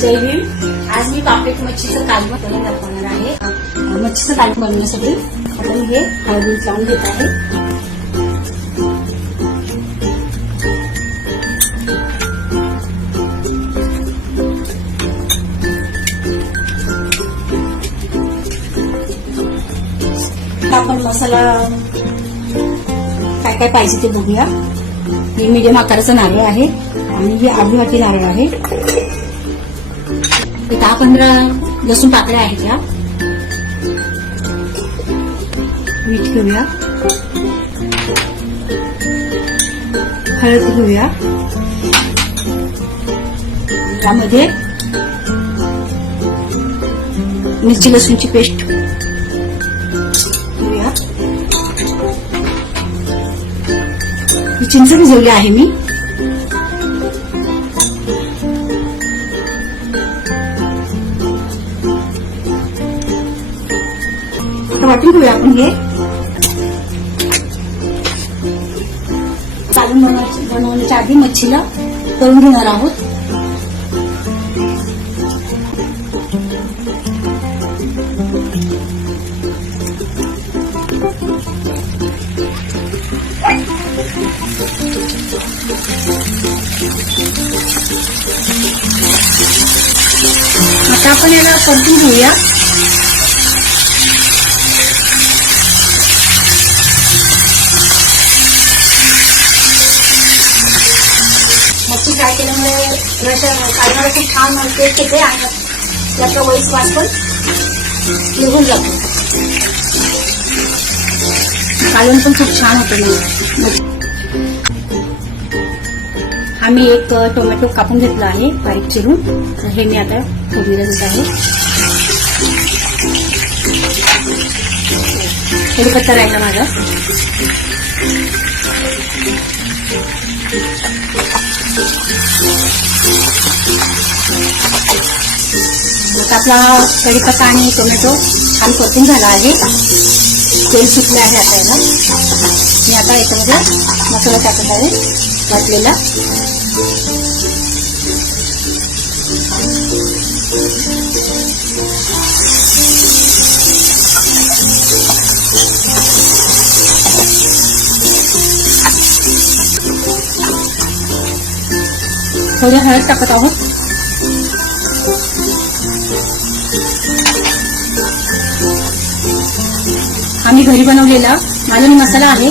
जय भीम। आज मी पापलेट मच्छीचं कालवण बनवणार आहे। मच्छीचं कालवण बनवण्यासाठी आपण हे हळद लावून घेत आहे। आपण मसाला काय काय पाहिजे ते बघूया। हे मीडियम आकाराचा नारळ आहे आणि ही अर्धी वाटी नारळ आहे। 10-15 लसूण पाकळ्या आहेत या। मीठ घेऊया, हळद घेऊया, त्यामध्ये मिरची लसूणची पेस्ट घेऊया। ही चिंच भिजवली आहे मी। वाटून घेऊया आपण हे। कालवण बनवण्याच्या आधी मच्छीला तळून घेणार आहोत। आता आपण याला परतून घेऊया। मच्छी फ्राय केल्यामुळे कालवणाला खूप छान टेस्ट येते आणि त्याचा वैस वास पण निघून जातो। कालवण पण खूप छान होतं। आम्ही एक टोमॅटो कापून घेतला आहे बारीक चिरून, तर हे मी आता फोडणीला देत आहे। कढीपत्ता राहिला माझा। आता आपला कढीपत्ता आणि टोमॅटो छान परतून झाला आहे। तेल सुटले आहे आता याला। मी आता याच्यामध्ये मसाला टाकत आहे वाटलेला। थोडी हळद टाकत आहोत। आम्ही घरी बनवलेला मालवणी मसाला आहे।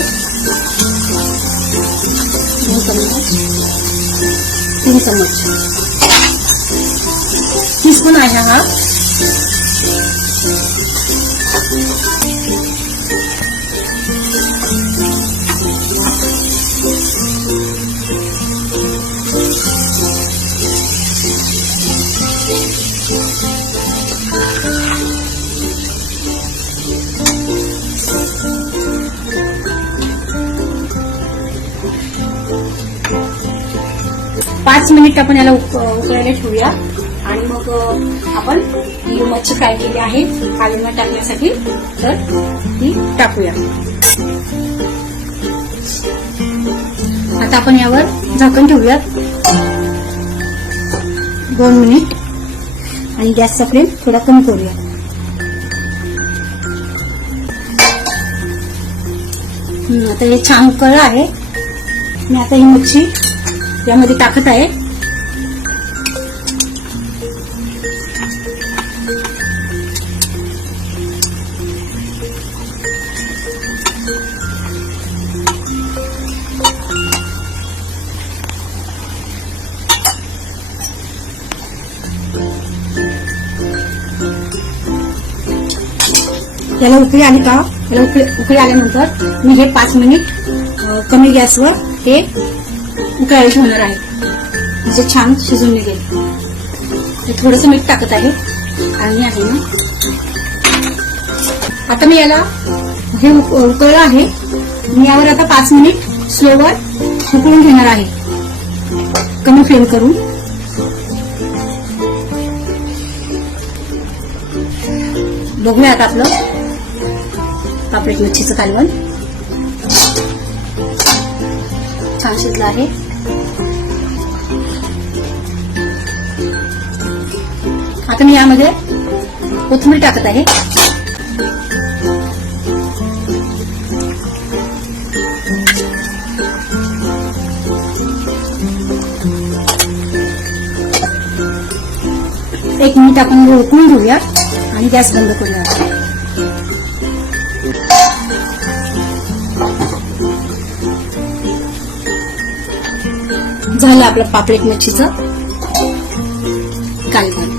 3 चम्मच टीस्पून आहे हा। पाच मिनिट आपण याला उकळायला ठेवूया आणि मग आपण ही मच्छी फ्राय केली आहे कालवणात टाकण्यासाठी, तर ती टाकूया। आता आपण यावर झाकण ठेवूया 2 मिनिट आणि गॅसचा फ्लेम थोडा कमी करूया। आता हे छान उकळलं आहे। मी आता ही मच्छी यामध्ये टाकत आहे। याला उकळी आली का? याला उकळी आल्यानंतर मी हे 5 मिनिट कमी गॅसवर हे उकळायला ठेवणार आहे, म्हणजे छान शिजून निघेल। थोडंसं मीठ टाकत आहे आणि आहे ना। आता मी याला हे उकळलं आहे, मी यावर आता 5 मिनिट स्लोवर उकळून घेणार आहे कमी फ्लेम करून। बघूया आता आपलं पापलेट मच्छीचं कालवण छान शिजलं आहे। आता मी यामध्ये कोथिंबीर टाकत आहे. एक मिनिट आपण उकळून घेऊया आणि गॅस बंद करूया. झालं आपलं पापलेट मच्छीचं कालवण.